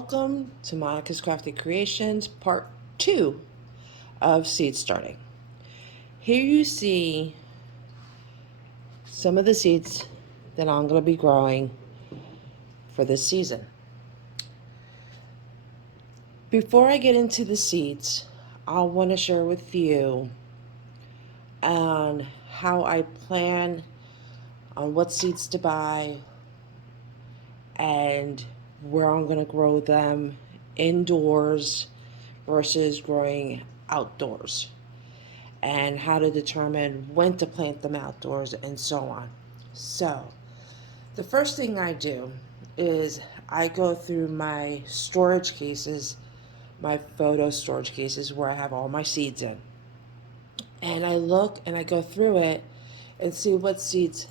Welcome to Monica's Crafted Creations, part 2 of seed starting. Here you see some of the seeds that I'm going to be growing for this season. Before I get into the seeds, I want to share with you on how I plan on what seeds to buy and where I'm going to grow them indoors versus growing outdoors, and how to determine when to plant them outdoors and so on. So the first thing I do is I go through my storage cases, my photo storage cases where I have all my seeds in, and I look and I go through it and see what seeds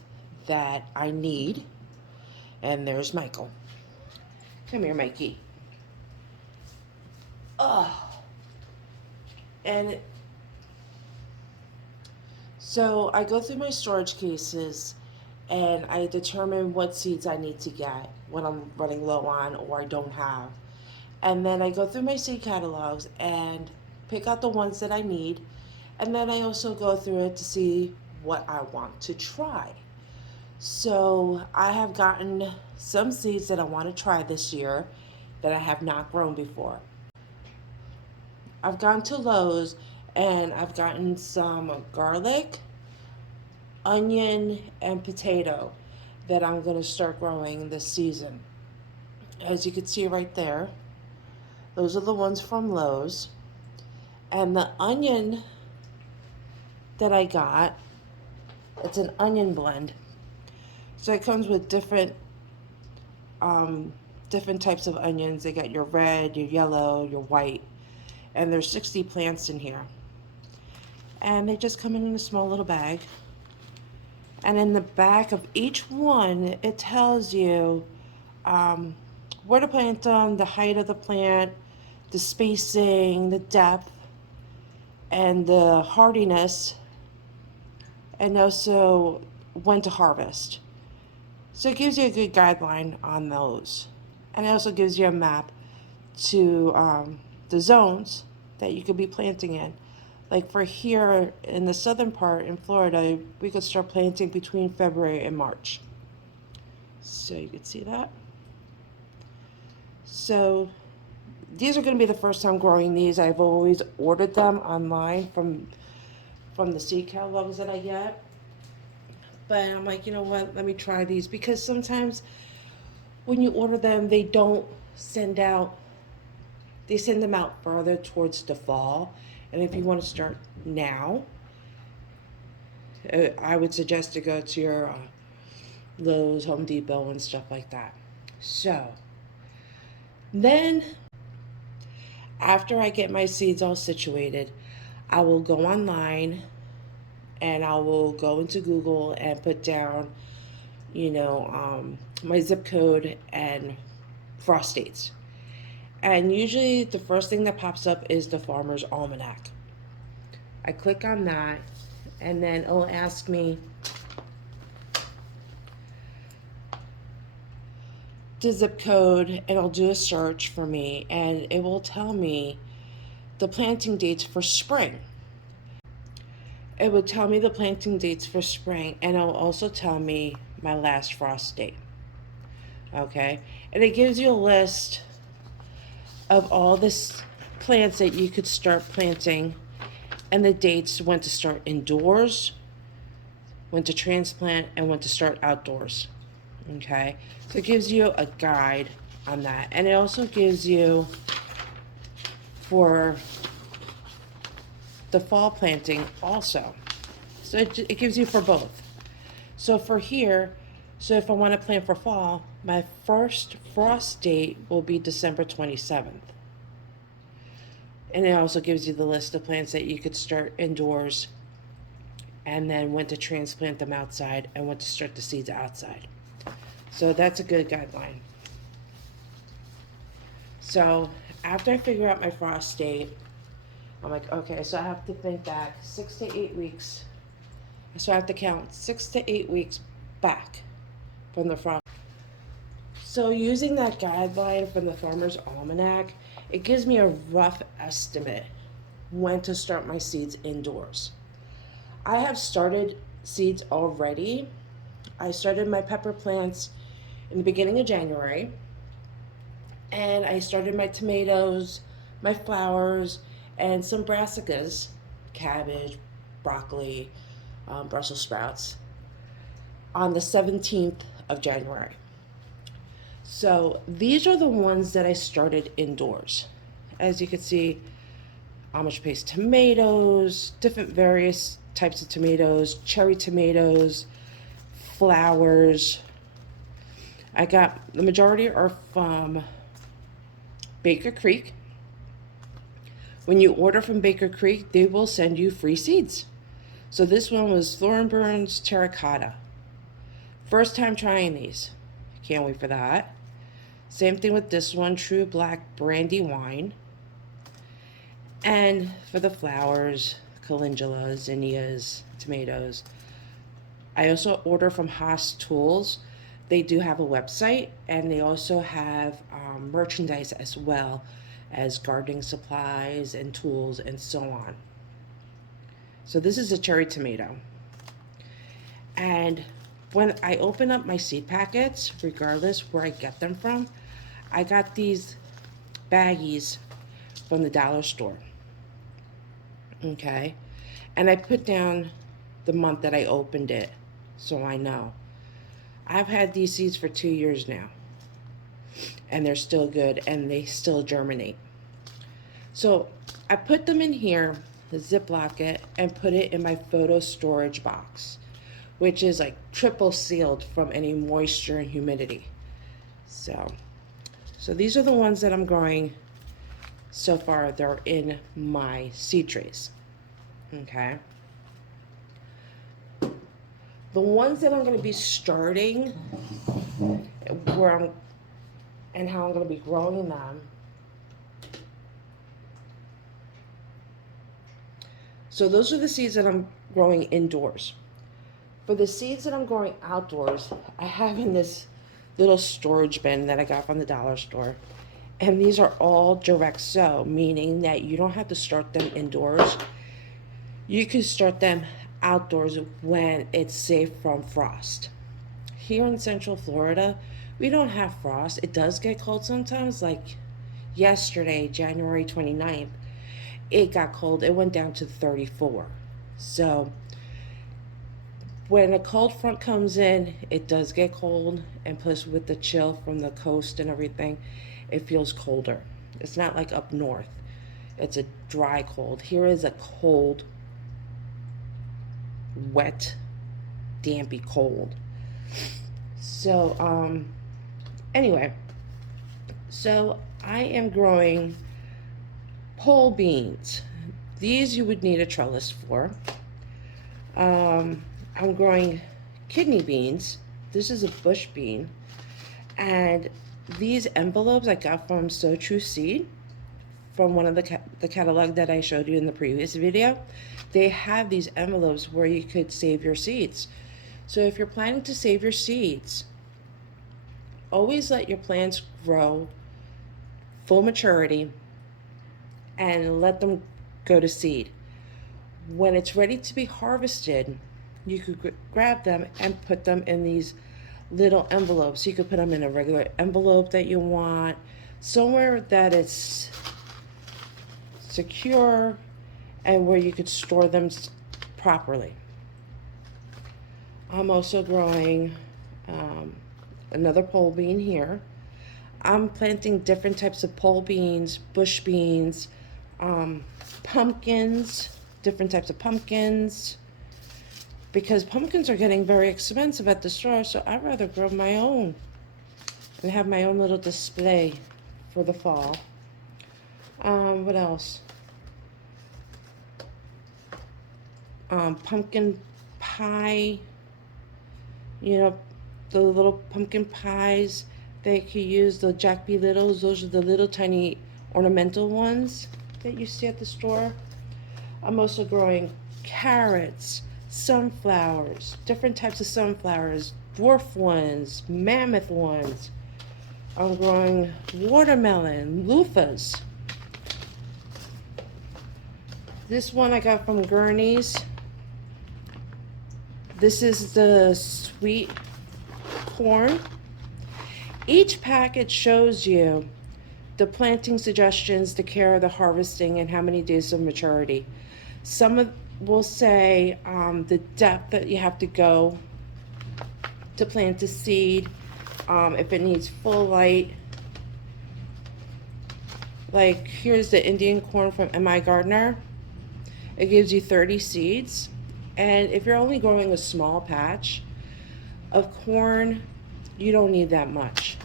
that I need. And there's Michael. Come here, Mikey. Oh. And so I go through my storage cases and I determine what seeds I need to get, what I'm running low on or I don't have. And then I go through my seed catalogs and pick out the ones that I need. And then I also go through it to see what I want to try. So I have gotten some seeds that I want to try this year that I have not grown before. I've gone to Lowe's and I've gotten some garlic, onion, and potato that I'm going to start growing this season. As you can see right there, those are the ones from Lowe's. And the onion that I got, it's an onion blend. So it comes with different types of onions. They got your red, your yellow, your white, and there's 60 plants in here. And they just come in a small little bag. And in the back of each one, it tells you where to plant them, the height of the plant, the spacing, the depth, and the hardiness, and also when to harvest. So it gives you a good guideline on those. And it also gives you a map to the zones that you could be planting in. Like for here in the southern part in Florida, we could start planting between February and March. So you can see that. So these are going to be the first time growing these. I've always ordered them online from the seed catalogs that I get. But I'm like, you know what, let me try these, because sometimes when you order them, they don't send out, they send them out further towards the fall. And if you want to start now, I would suggest to go to your Lowe's, Home Depot, and stuff like that. So then after I get my seeds all situated, I will go online and I will go into Google and put down, my zip code and frost dates. And usually the first thing that pops up is the Farmer's Almanac. I click on that and then it'll ask me the zip code and it'll do a search for me and it will tell me the planting dates for spring. It would tell me the planting dates for spring, and it'll also tell me my last frost date. Okay? And it gives you a list of all the plants that you could start planting and the dates when to start indoors, when to transplant, and when to start outdoors. Okay? So it gives you a guide on that. And it also gives you for the fall planting also. So it gives you for both. So for here, so if I want to plant for fall, my first frost date will be December 27th. And it also gives you the list of plants that you could start indoors and then when to transplant them outside and when to start the seeds outside. So that's a good guideline. So after I figure out my frost date, I'm like, okay, so I have to think back 6 to 8 weeks. So I have to count 6 to 8 weeks back from the frost. So using that guideline from the Farmer's Almanac, it gives me a rough estimate when to start my seeds indoors. I have started seeds already. I started my pepper plants in the beginning of January, and I started my tomatoes, my flowers, and some brassicas, cabbage, broccoli, Brussels sprouts, on the 17th of January. So these are the ones that I started indoors. As you can see, Amish paste tomatoes, different various types of tomatoes, cherry tomatoes, flowers. I got the majority are from Baker Creek. When you order from Baker Creek, they will send you free seeds. So this one was Thornburns Terracotta. First time trying these. Can't wait for that. Same thing with this one, True Black Brandy Wine. And for the flowers, calendula, zinnias, tomatoes. I also order from Haas Tools. They do have a website, and they also have merchandise as well as gardening supplies and tools and so on. So this is a cherry tomato. And when I open up my seed packets, regardless where I get them from, I got these baggies from the dollar store. Okay. And I put down the month that I opened it so I know. I've had these seeds for 2 years now, and they're still good, and they still germinate. So I put them in here, Ziploc it, and put it in my photo storage box, which is like triple sealed from any moisture and humidity. So these are the ones that I'm growing so far. They're in my seed trays. Okay. The ones that I'm going to be starting, where I'm, and how I'm going to be growing them. So those are the seeds that I'm growing indoors. For the seeds that I'm growing outdoors, I have in this little storage bin that I got from the dollar store. And these are all direct sow, meaning that you don't have to start them indoors. You can start them outdoors when it's safe from frost. Here in Central Florida, we don't have frost. It does get cold sometimes, like yesterday, January 29th, it got cold. It went down to 34. So when a cold front comes in, it does get cold, and plus with the chill from the coast and everything, it feels colder. It's not like up north. It's a dry cold. Here is a cold, wet, dampy cold. So anyway, so I am growing pole beans. These you would need a trellis for. I'm growing kidney beans. This is a bush bean, and these envelopes I got from So True Seed, from one of the catalog that I showed you in the previous video. They have these envelopes where you could save your seeds. So if you're planning to save your seeds, always let your plants grow full maturity and let them go to seed. When it's ready to be harvested, you could grab them and put them in these little envelopes. You could put them in a regular envelope that you want, somewhere that it's secure and where you could store them properly. I'm also growing another pole bean here. I'm planting different types of pole beans, bush beans, pumpkins, different types of pumpkins, because pumpkins are getting very expensive at the store, so I'd rather grow my own and have my own little display for the fall. What else? Pumpkin pie, you know, the little pumpkin pies they could use, the Jack B. Littles. Those are the little tiny ornamental ones that you see at the store. I'm also growing carrots, sunflowers, different types of sunflowers, dwarf ones, mammoth ones. I'm growing watermelon, loofahs. This one I got from Gurney's. This is the sweet corn. Each packet shows you the planting suggestions, the care, the harvesting, and how many days of maturity. Some will say the depth that you have to go to plant a seed, if it needs full light. Like here's the Indian corn from M.I. Gardner. It gives you 30 seeds. And if you're only growing a small patch of corn, you don't need that much.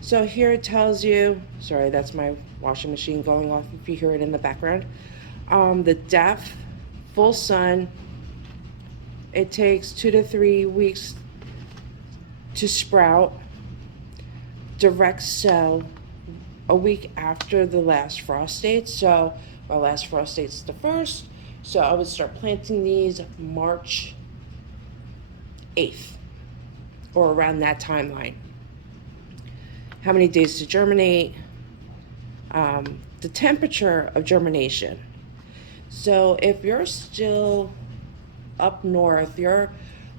So here it tells you, sorry, that's my washing machine going off if you hear it in the background. The depth, full sun. It takes 2 to 3 weeks to sprout. Direct sow a week after the last frost date. So our last frost date's the 1st. So I would start planting these March 8th or around that timeline. How many days to germinate, the temperature of germination. So if you're still up north, your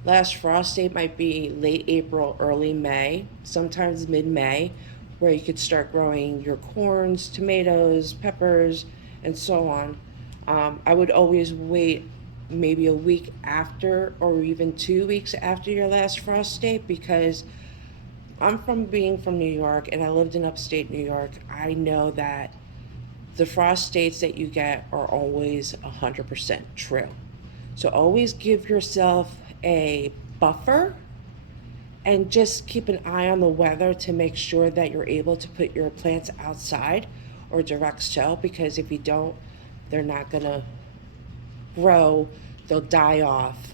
last frost date might be late April, early May, sometimes mid-May, where you could start growing your corns, tomatoes, peppers, and so on. I would always wait maybe a week after or even 2 weeks after your last frost date, because I'm being from New York and I lived in upstate New York. I know that the frost dates that you get are always 100% true. So always give yourself a buffer and just keep an eye on the weather to make sure that you're able to put your plants outside or direct sow, because if you don't, they're not gonna grow, they'll die off,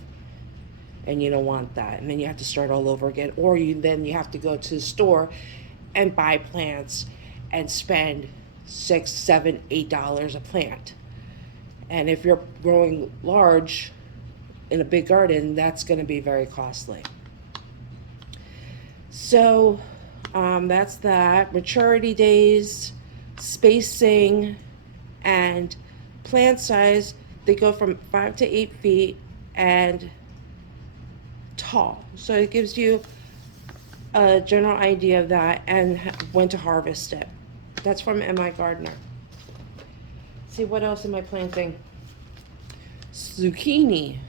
and you don't want that. And then you have to start all over again, or then you have to go to the store and buy plants and spend $6, $7, $8 a plant. And if you're growing large in a big garden, that's going to be very costly. So that's that. Maturity days, spacing, and plant size. They go from 5 to 8 feet and tall. So it gives you a general idea of that and when to harvest it. That's from M.I. Gardner. See, what else am I planting? Zucchini,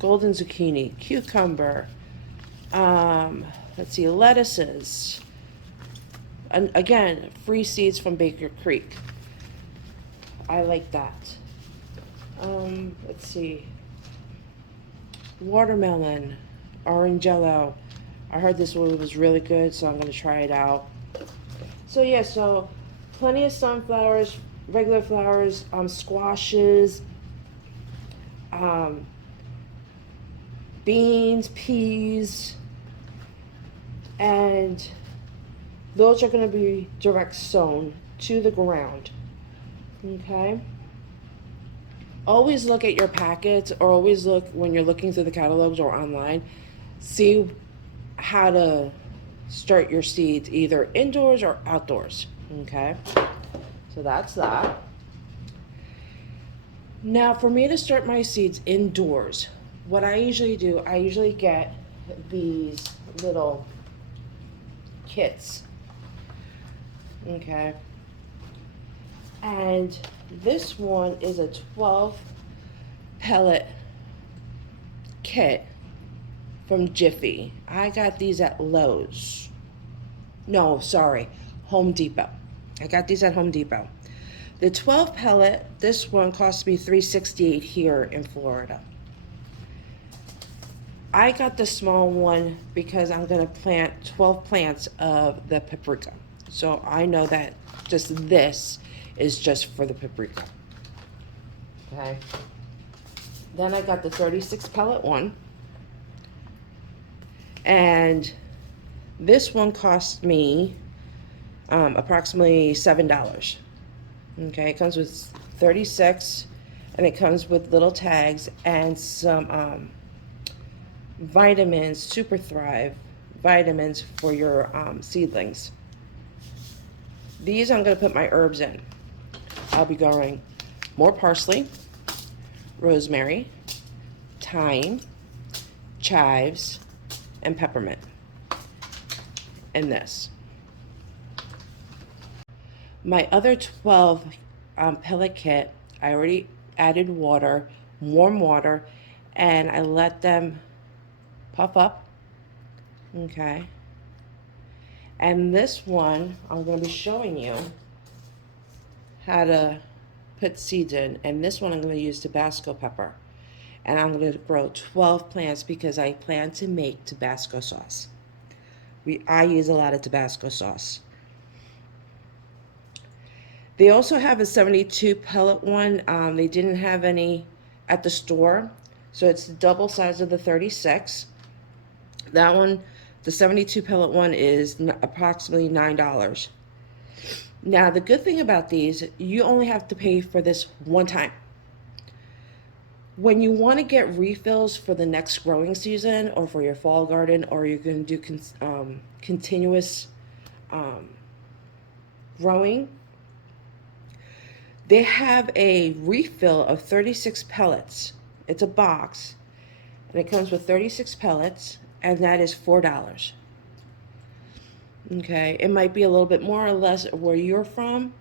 golden zucchini, cucumber, let's see, lettuces. And again, free seeds from Baker Creek. I like that. Let's see, watermelon, orange yellow. I heard this one was really good, so I'm going to try it out. So yeah, so plenty of sunflowers, regular flowers, squashes, beans, peas, and those are going to be direct sown to the ground. Okay? Always look at your packets, or always look when you're looking through the catalogs or online. See how to start your seeds, either indoors or outdoors. Okay? So that's that. Now, for me to start my seeds indoors, what I usually do, I usually get these little kits. Okay? And this one is a 12 pellet kit from Jiffy. I got these at Lowe's. No, sorry, Home Depot. I got these at Home Depot. The 12 pellet, this one cost me $3.68 here in Florida. I got the small one because I'm going to plant 12 plants of the paprika. So I know that just this is just for the paprika. Okay. Then I got the 36 pellet one. And this one cost me approximately $7. Okay, it comes with 36, and it comes with little tags and some vitamins, Super Thrive vitamins for your seedlings. These I'm going to put my herbs in. I'll be growing more parsley, rosemary, thyme, chives, and peppermint in this. My other 12 pellet kit, I already added water, warm water, and I let them puff up. Okay. And this one, I'm going to be showing you how to put seeds in. And this one I'm going to use Tabasco pepper. And I'm going to grow 12 plants because I plan to make Tabasco sauce. I use a lot of Tabasco sauce. They also have a 72 pellet one. They didn't have any at the store. So it's the double size of the 36. That one, the 72 pellet one, is approximately $9. Now, the good thing about these, you only have to pay for this one time. When you want to get refills for the next growing season or for your fall garden, or you're going to do continuous growing, they have a refill of 36 pellets. It's a box, and it comes with 36 pellets, and that is $4. Okay, it might be a little bit more or less where you're from,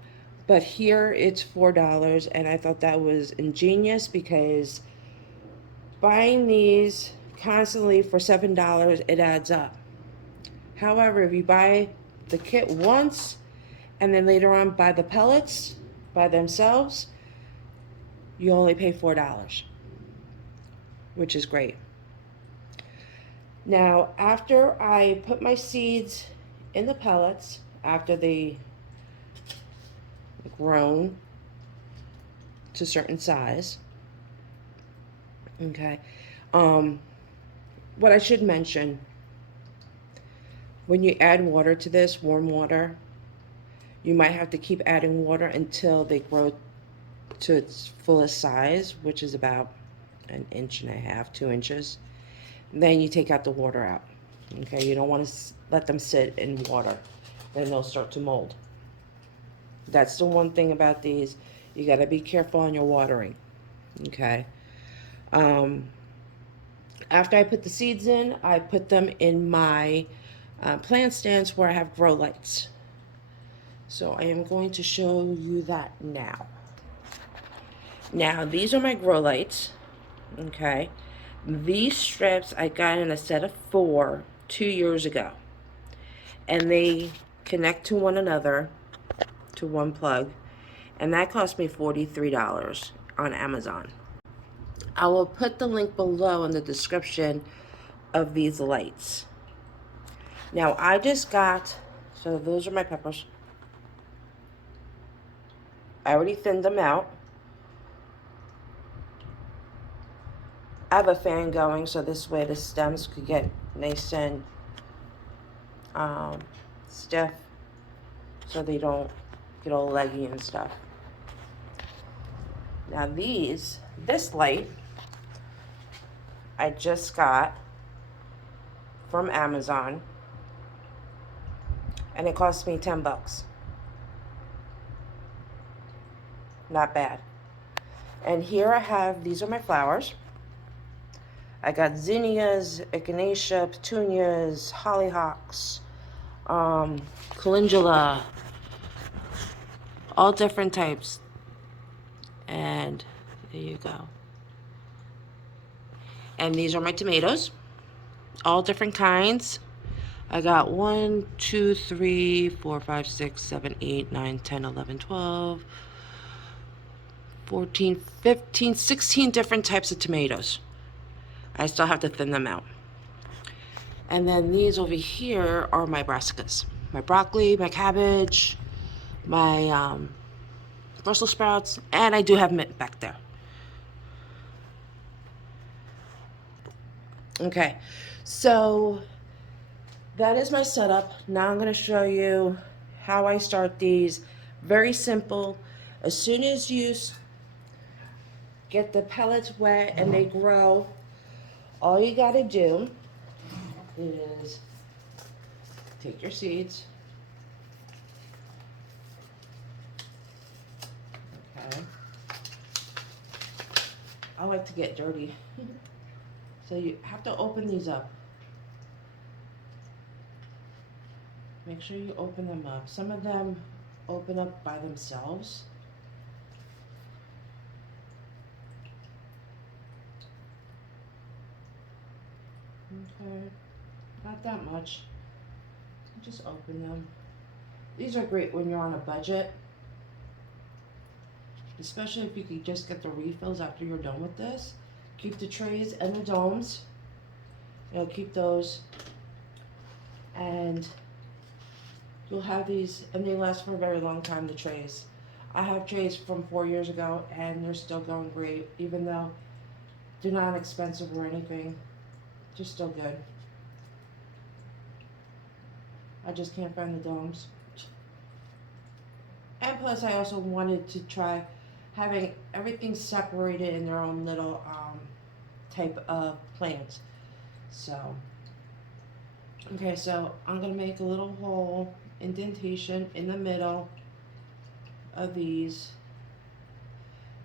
but here it's $4, and I thought that was ingenious because buying these constantly for $7, it adds up. However, if you buy the kit once and then later on buy the pellets by themselves, you only pay $4, which is great. Now, after I put my seeds in the pellets, after they grown to a certain size, okay, what I should mention, when you add water to this, warm water, you might have to keep adding water until they grow to its fullest size, which is about 1.5 inches, 2 inches. Then you take out the water out. Okay, you don't want to let them sit in water, then they'll start to mold. That's the one thing about these. You got to be careful on your watering. Okay. After I put the seeds in, I put them in my plant stands where I have grow lights. So I am going to show you that now. Now, these are my grow lights. Okay. These strips I got in a set of 4 2 years ago. And they connect to one another, to one plug. And that cost me $43 on Amazon. I will put the link below in the description of these lights. Now, I just got, so those are my peppers. I already thinned them out. I have a fan going, so this way the stems could get nice and stiff, so they don't get all leggy and stuff. Now this light, I just got from Amazon, and it cost me $10. Not bad. And here I have, these are my flowers. I got zinnias, echinacea, petunias, hollyhocks, calendula, all different types. And there you go. And these are my tomatoes, all different kinds. I got 1, 2, 3, 4, 5, 6, 7, 8, 9, 10, 11, 12, 14, 15, 16 different types of tomatoes. I still have to thin them out. And then these over here are my brassicas. My broccoli, my cabbage, my Brussels sprouts, and I do have mint back there. Okay, so that is my setup. Now I'm going to show you how I start these. Very simple. As soon as you get the pellets wet and they grow, all you got to do is take your seeds, Okay. I like to get dirty. So you have to open these up. Make sure you open them up. Some of them open up by themselves. Okay, not that much. Just open them. These are great when you're on a budget, especially if you could just get the refills after you're done with this. Keep the trays and the domes. Keep those, and you'll have these, and they last for a very long time, the trays. I have trays from 4 years ago, and they're still going great, even though they're not expensive or anything. They're still good. I just can't find the domes. And plus, I also wanted to try having everything separated in their own little type of plants. So, okay, so I'm going to make a little hole, indentation in the middle of these.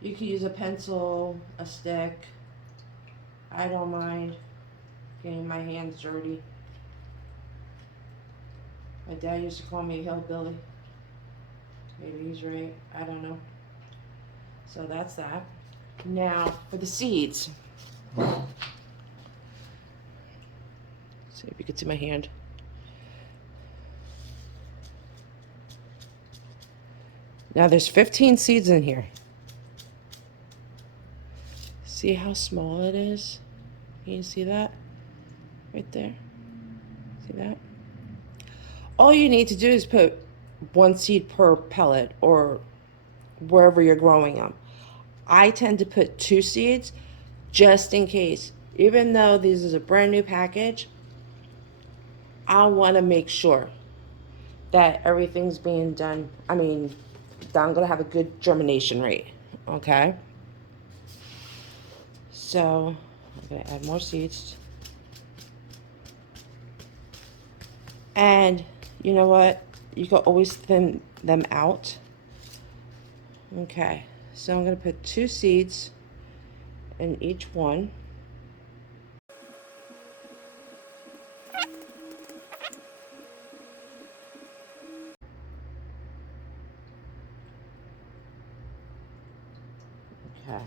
You can use a pencil, a stick. I don't mind getting my hands dirty. My dad used to call me a hillbilly. Maybe he's right. I don't know. So that's that. Now for the seeds. See if you can see my hand. Now there's 15 seeds in here. See how small it is? Can you see that? Right there. See that? All you need to do is put one seed per pellet or wherever you're growing them. I tend to put 2 seeds just in case. Even though this is a brand new package, I want to make sure that everything's being done. I mean, that I'm going to have a good germination rate. Okay? So, I'm going to add more seeds. And you know what? You can always thin them out. Okay, so I'm going to put 2 seeds in each one. Okay,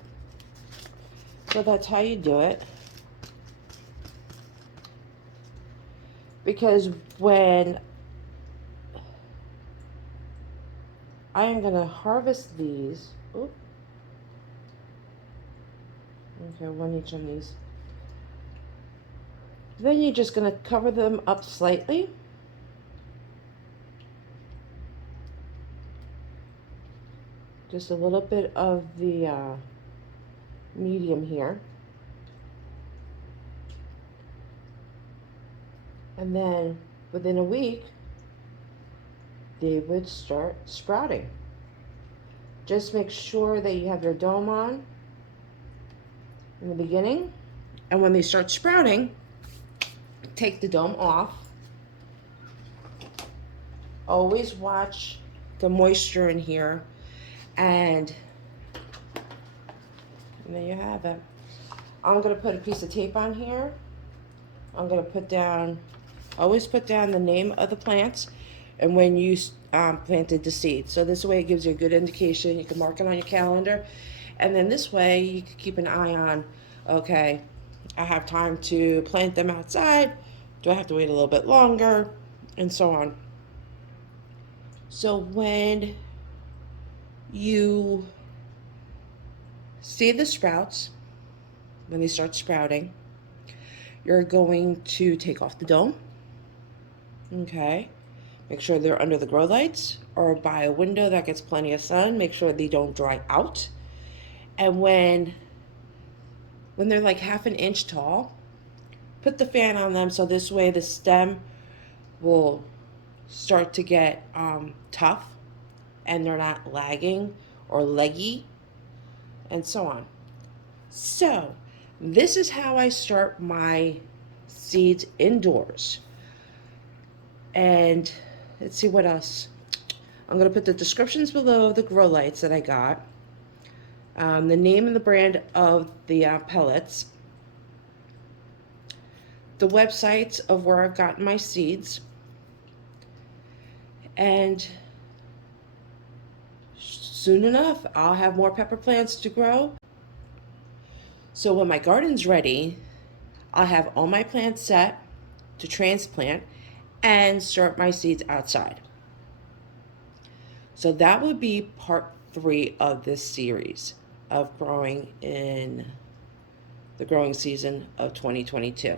so that's how you do it. Because when I am going to harvest these, oops, okay, one each of these. Then you're just going to cover them up slightly. Just a little bit of the medium here. And then within a week, they would start sprouting. Just make sure that you have your dome on in the beginning. And when they start sprouting, take the dome off. Always watch the moisture in here. And there you have it. I'm going to put a piece of tape on here. I'm going to put down, always put down the name of the plants and when you planted the seed. So this way it gives you a good indication. You can mark it on your calendar. And then this way you can keep an eye on, okay, I have time to plant them outside. Do I have to wait a little bit longer? And so on. So when you see the sprouts, when they start sprouting, you're going to take off the dome. Okay. Make sure they're under the grow lights or by a window that gets plenty of sun. Make sure they don't dry out. And when they're like half an inch tall, put the fan on them so this way the stem will start to get tough and they're not lagging or leggy and so on. So this is how I start my seeds indoors. And let's see what else. I'm going to put the descriptions below of the grow lights that I got. the name and the brand of the pellets, the websites of where I've gotten my seeds, and soon enough I'll have more pepper plants to grow. So when my garden's ready, I'll have all my plants set to transplant and start my seeds outside. So that would be part 3 of this series of growing in the growing season of 2022.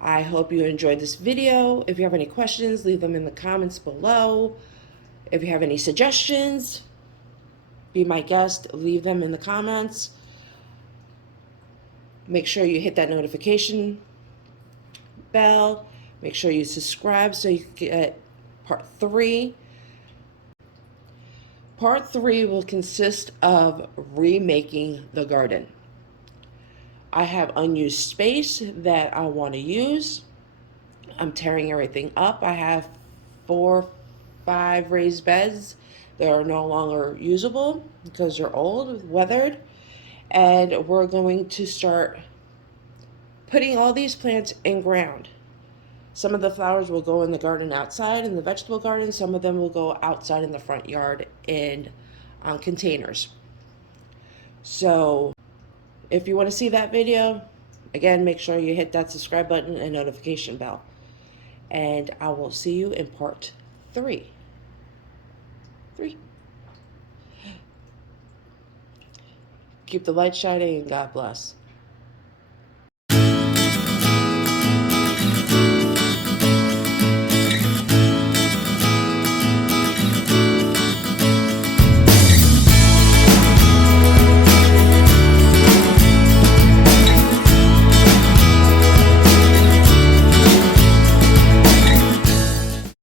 I hope you enjoyed this video. If you have any questions, leave them in the comments below. If you have any suggestions, be my guest, leave them in the comments. Make sure you hit that notification bell. Make sure you subscribe so you get part 3. Part 3 will consist of remaking the garden. I have unused space that I want to use. I'm tearing everything up. I have 4, 5 raised beds that are no longer usable because they're old, weathered. And we're going to start putting all these plants in ground. Some of the flowers will go in the garden outside in the vegetable garden. Some of them will go outside in the front yard in containers. So if you want to see that video, again, make sure you hit that subscribe button and notification bell. And I will see you in part 3. Keep the light shining and God bless.